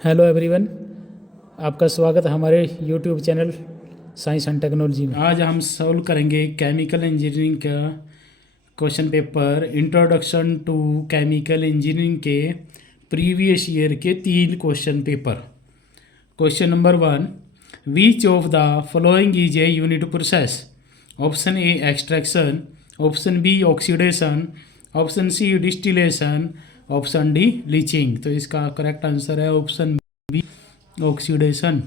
Hello everyone, आपका स्वागत है हमारे YouTube channel science and technology में। आज हम सॉल्व करेंगे केमिकल इंजीनियरिंग का question paper introduction to chemical engineering के प्रीवियस ईयर के 3 question paper. Question number 1, which of the following is a unit process? Option A extraction, option B oxidation, option C distillation, option D leaching. तो इसका correct answer है option B oxidation.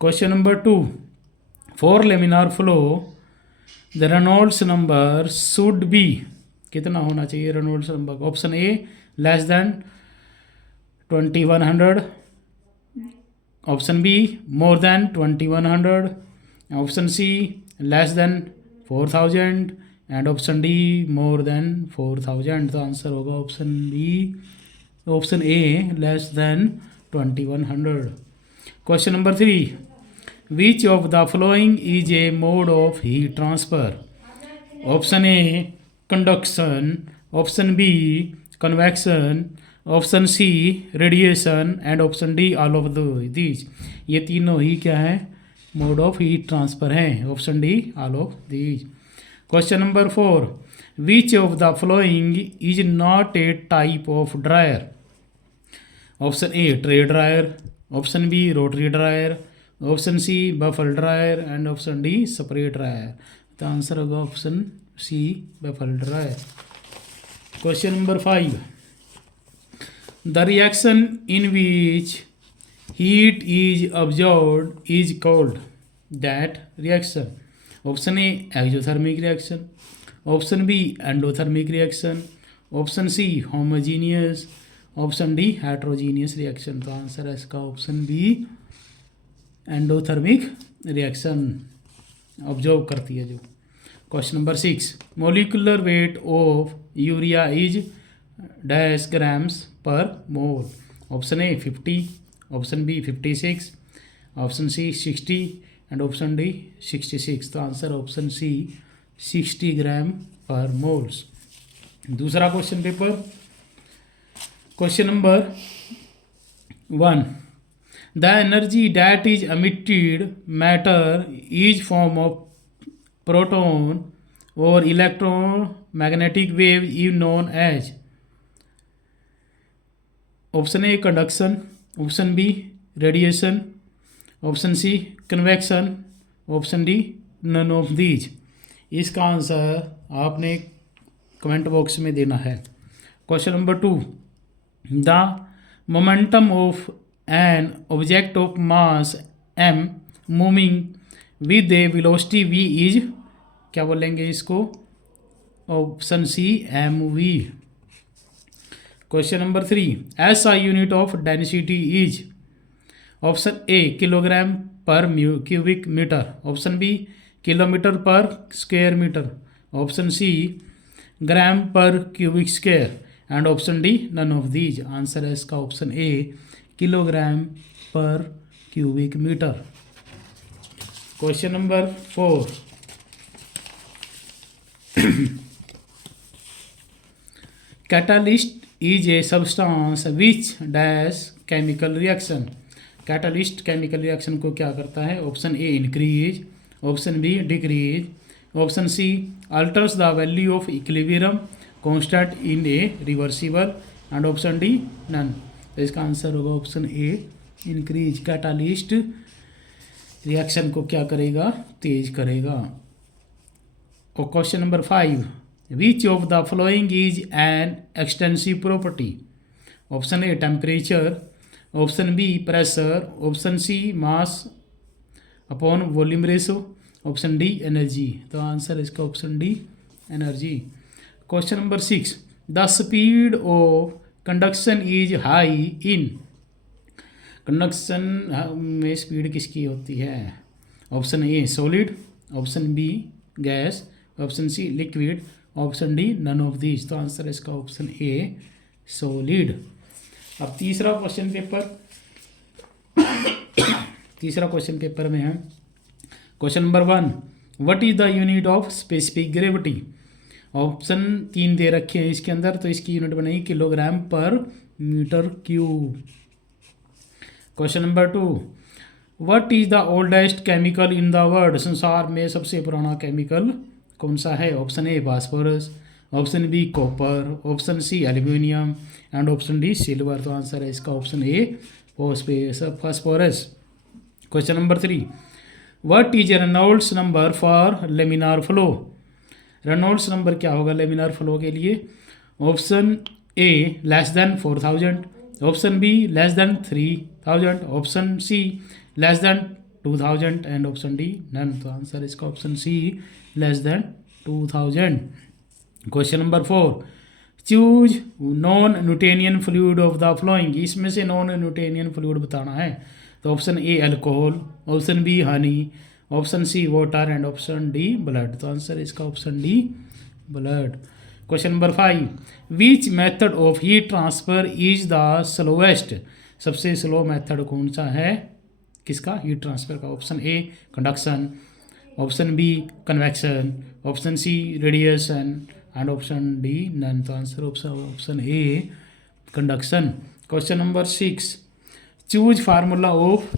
Question number 2, for laminar flow the Reynolds number should be, कितना होना चाहिए Reynolds number? Option A less than 2100, option B more than 2100, option C less than 4000 and option D more than 4000। तो answer होगा option B, option A less than 2100। Question number 3, which of the following is a mode of heat transfer? Option A conduction, option B convection, option C radiation and option D all of these. ये तीनों ही क्या है? Mode of heat transfer हैं। Option D all of these. Question number 4, which of the following is not a type of dryer? Option A tray dryer, option B rotary dryer, option C baffle dryer and option D spray dryer. तो answer होगा option C baffle dryer. Question number 5, the reaction in which heat is observed is called that reaction? Option A exothermic reaction, option B endothermic reaction, option C homogeneous, option D heterogeneous reaction. तो answer है इसका option B endothermic reaction observe करती है जो। Question number 6, molecular weight of urea is dash grams per mole? Option A 50, option B 56, option C 60 and option D 66। तो answer option C 60 ग्राम per moles. दूसरा question paper, question number 1, the energy that is emitted matter is form of proton और electromagnetic wave is known as? Option A conduction, option B radiation, option C convection, option D none of these. इसका answer आपने comment box में देना है। Question number 2, the momentum of an object of mass m moving with a velocity v is, क्या बोलेंगे इसको? Option C M we. Question number 3, SI unit of density is? Option A kilogram per cubic metre, option B kilometre per square metre, option C gram per cubic square and option D none of these. Answer है इसका option A kilogram per cubic metre. Question number 4, catalyst is a substance which dash chemical reaction? Catalyst chemical reaction को क्या करता है? Option A increase, option B decrease, option C alters the value of equilibrium constant in a reversible and option D none. तो इसका answer होगा option A increase. Catalyst reaction को क्या करेगा? तेज करेगा। और question number 5, which of the following is an extensive property? Option A temperature, option B pressure, option C mass upon volume ratio, option D energy. तो answer इसका option D energy. Question number 6, the speed of conduction is high in? Conduction में speed किसकी होती है? Option A solid, option B gas, option C liquid, option D none of these. तो answer इसका option A solid. अब तीसरा question paper में है question number 1, what is the unit of specific gravity? Option 3 दे रखे हैं इसके अंदर, तो इसकी यूनिट बनेगी किलोग्राम पर metre cube. Question number 2, what is the oldest chemical in the world? संसार में सबसे पुराना केमिकल कौन सा है? Option A phosphorus, option B copper, option C aluminium and option D silver. तो आंसर है इसका option A phosphorus. Question number 3, what is Reynolds number for laminar flow? Reynolds number क्या होगा लेमिनार फ्लो के लिए? Option A less than 4000, option be less than 3000, option C less than 2000 and option D none. तो answer इसका option C less than 2000। Question number 4, choose non Newtonian fluid of the following. इसमें से non Newtonian fluid बताना है। तो option A alcohol, option B honey, option C water and option D blood. तो answer इसका option D blood. Question number 5, which method of heat transfer is the slowest? सबसे slow method कौन सा है किसका हीट ट्रांसफर का? Option A conduction, option B convection, option C radiation and option D none. तो answer option A conduction. Question number 6, choose formula of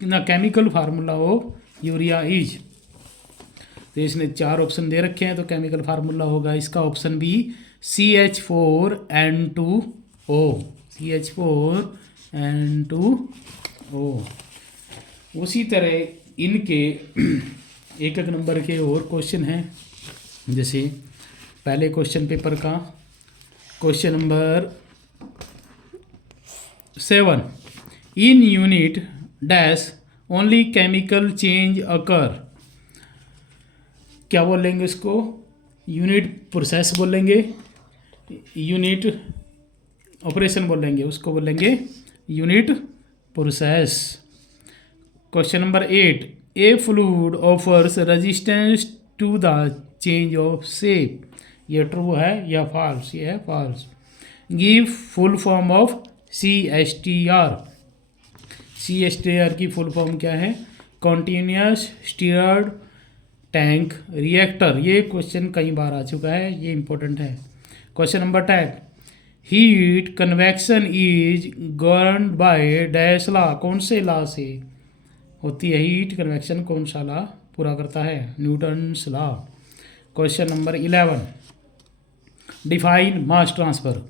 the chemical formula of urea is. तो इसने 4 option दे रखे हैं। तो chemical formula होगा इसका option B CH4N2O, CH4N2O। उसी तरह इनके एक एक नंबर के और क्वेश्चन हैं। जैसे पहले क्वेश्चन पेपर का question number 7, in unit dash only chemical change occur. क्या बोलेंगे इसको? यूनिट प्रोसेस बोलेंगे, यूनिट ऑपरेशन बोलेंगे, उसको बोलेंगे unit process. Question number 8, a fluid offers resistance to the change of shape. ये ट्रू है या फॉल्स? ये है false. Give full form of CSTR। CSTR की फुल फॉर्म क्या है? Continuous stirred tank reactor. ये क्वेश्चन कई बार आ चुका है, ये इंपॉर्टेंट है। Question number 10, heat convection is governed by dash law. कौन से लॉ से होती है हीट कन्वेक्शन? कौन सा लॉ पूरा करता है? Newton's law. Question number 11, define mass transfer.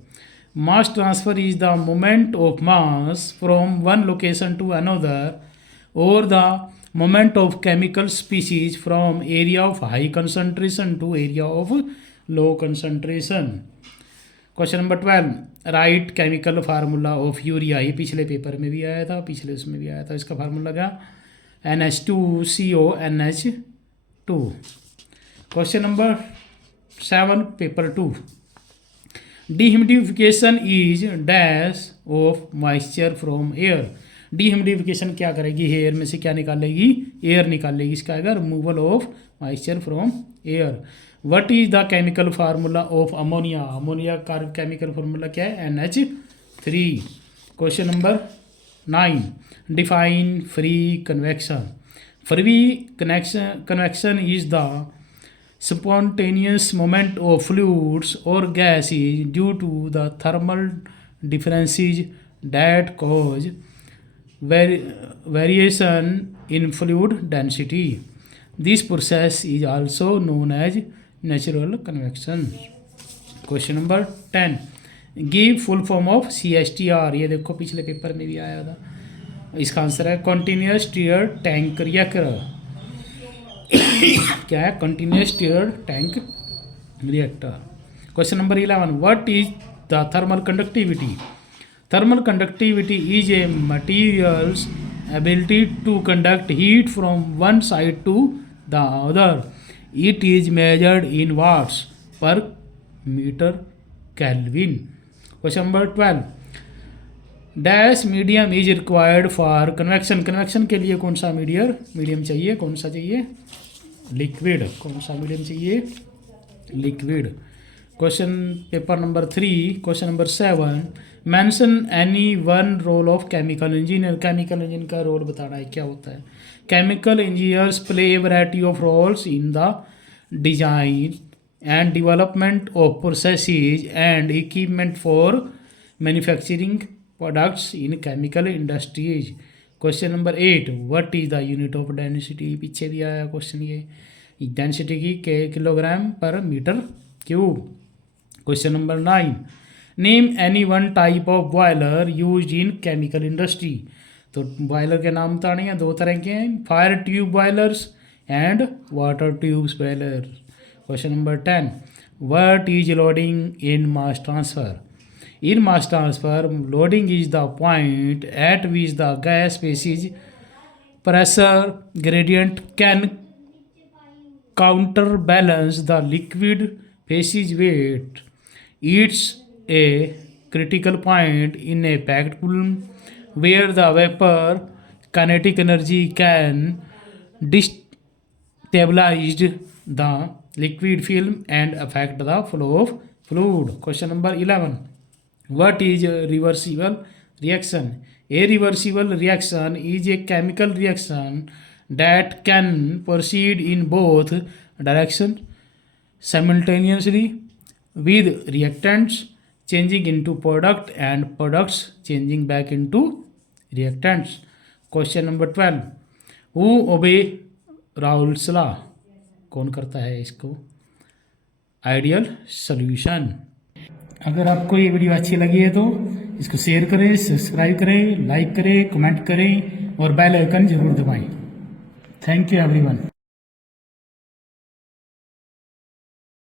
Mass transfer is the movement of mass from one location to another और the moment of chemical species from area of high concentration to area of low concentration. Question number 12, right chemical formula of urea. ये पिछले paper में भी आया था, पिछले उसमें भी आया था। इसका फार्मूला क्या? NH2CONH2। Question number 7 paper 2, dehumidification is dash of moisture from air. Dehumidification क्या करेगी? एयर में से क्या निकालेगी? एयर निकालेगी। इसका आएगा removal of moisture from air. What is the chemical formula of ammonia? Ammonia का केमिकल फार्मूला क्या है? NH3। Question number 9, define free convection. Free convection is the spontaneous movement of fluids or gases due to the thermal differences that cause variation in fluid density. This process is also known as natural convection. Question number 10, give full form of CSTR। ये देखो पिछले paper में भी आया था। इसका answer है continuous stirred tank reactor. क्या है? Continuous stirred tank reactor. Question number 11, what is the thermal conductivity? Thermal conductivity is a material's ability to conduct heat from one side to the other. It is measured in watts per metre kelvin. Question number 12, dash medium is required for convection. Convection के लिए कौन सा medium चाहिए? कौन सा चाहिए? Liquid. कौन सा मीडियम चाहिए? Liquid. Question paper number 3 question number 7, mention any one role of chemical engineer. Chemical engineer का रोल बताना है, क्या होता है? Chemical engineers play a variety of roles in the design and development of processes and equipment for manufacturing products in chemical industries. Question number 8, what is the unit of density, पीछे दिया है question ये, density की kilogram पर metre cube. Question number 9, name any one type of boiler use in chemical industry. तो boiler के नाम बताने हैं, दो तरह के हैं, fire tube boilers and water tubes boiler. Question number 10, what is loading in mass transfer. In mass transfer, loading is the point at which the gas passage pressure gradient can counterbalance the liquid passage weight. It's a critical point in a packed column where the vapor kinetic energy can destabilize the liquid film and affect the flow of fluid. Question number 11, what is a reversible reaction? A reversible reaction is a chemical reaction that can proceed in both directions simultaneously, with reactants changing into product and products changing back into reactants. Question number 12, who obey Raoult's law? कौन करता है इसको? Ideal solution. अगर आपको ये video अच्छी लगी है तो इसको शेयर करें, सब्सक्राइब करें, लाइक करें, कमेंट करें और बेल आइकन जरूर दबाएं। Thank you everyone.